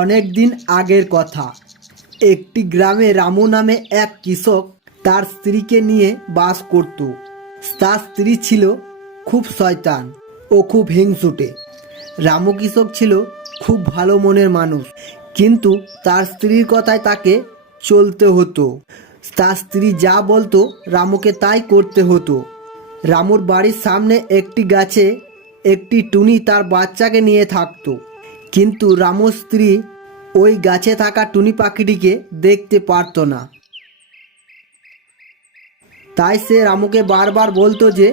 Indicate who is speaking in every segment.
Speaker 1: অনেক দিন আগের কথা। একটি গ্রামে রামু নামে এক কৃষক তার স্ত্রীকে নিয়ে বাস করত। তার স্ত্রী ছিল খুব শয়তান ও খুব হিংসুটে। রামু কৃষক ছিল খুব ভালো মনের মানুষ, কিন্তু তার স্ত্রীর কথায় তাকে চলতে হতো। তার স্ত্রী যা বলতো রামুকে তাই করতে হতো। রামুর বাড়ির সামনে একটি গাছে একটি টুনি তার বাচ্চাকে নিয়ে থাকতো। কিন্তু রামুর স্ত্রী ওই গাছে থাকা টুনি পাখিটিকে দেখতে পারতো না। তাই সে রামুকে বারবার বলতো যে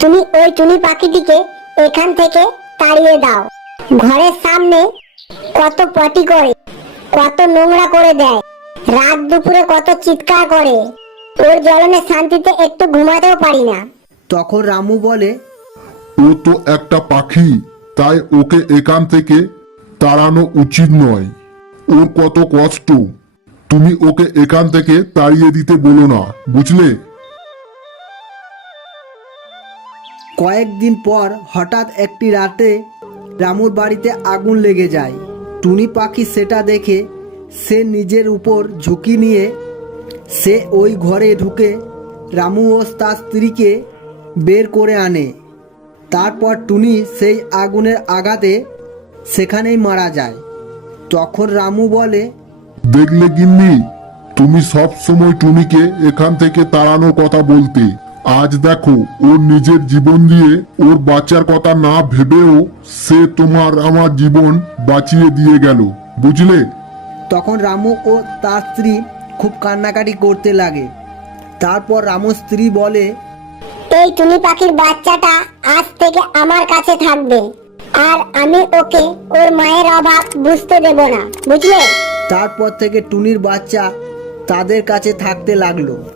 Speaker 2: তুমি ওই টুনি পাখিটিকে এখান থেকে তাড়িয়ে দাও। ঘরের সামনে কত পটি করে কত নোংরা করে দেয়। রাত দুপুরে কত চিৎকার করে। ওর জ্বলনে শান্তিতে একটু ঘুমাতেও পারি না।
Speaker 1: তখন রামু বলে
Speaker 3: ও তো একটা পাখি। তাই ওকে এখান থেকে তাড়ানো উচিত নয়। ওর কত কষ্ট। তুমি ওকে এখান থেকে তাড়িয়ে দিতে বলো না, বুঝলে?
Speaker 1: কয়েকদিন পর হঠাৎ একটি রাতে রামুর বাড়িতে আগুন লেগে যায়। টুনি পাখি সেটা দেখে সে নিজের উপর ঝুঁকি নিয়ে সে ওই ঘরে ঢুকে রামু ও তার স্ত্রীকে বের করে আনে। তারপর টুনি সেই আগুনের আঘাতে সেখানেই মারা যায়। তখন রামু বলে
Speaker 3: দেখলে গিন্নি তুমি সব সময় টুনিকে এখান থেকে তাড়ানোর কথা বলতে। আজ দেখো ওর নিজের জীবন দিয়ে ওর বাচ্চার কথা না ভেবেও সে তোমার আমার জীবন বাঁচিয়ে দিয়ে গেল। বুঝলে?
Speaker 1: তখন রামু ও তার স্ত্রী খুব কান্নাকাটি করতে লাগে। তারপর রামুর স্ত্রী বলে
Speaker 2: এই টুনি পাখির বাচ্চাটা আজ থেকে আমার কাছে থাকবে। আর আমি ওকে ওর মায়ের অভাব বুঝতে দেব না। বুঝলে?
Speaker 1: তারপর থেকে টুনির বাচ্চা তাদের কাছে থাকতে লাগল।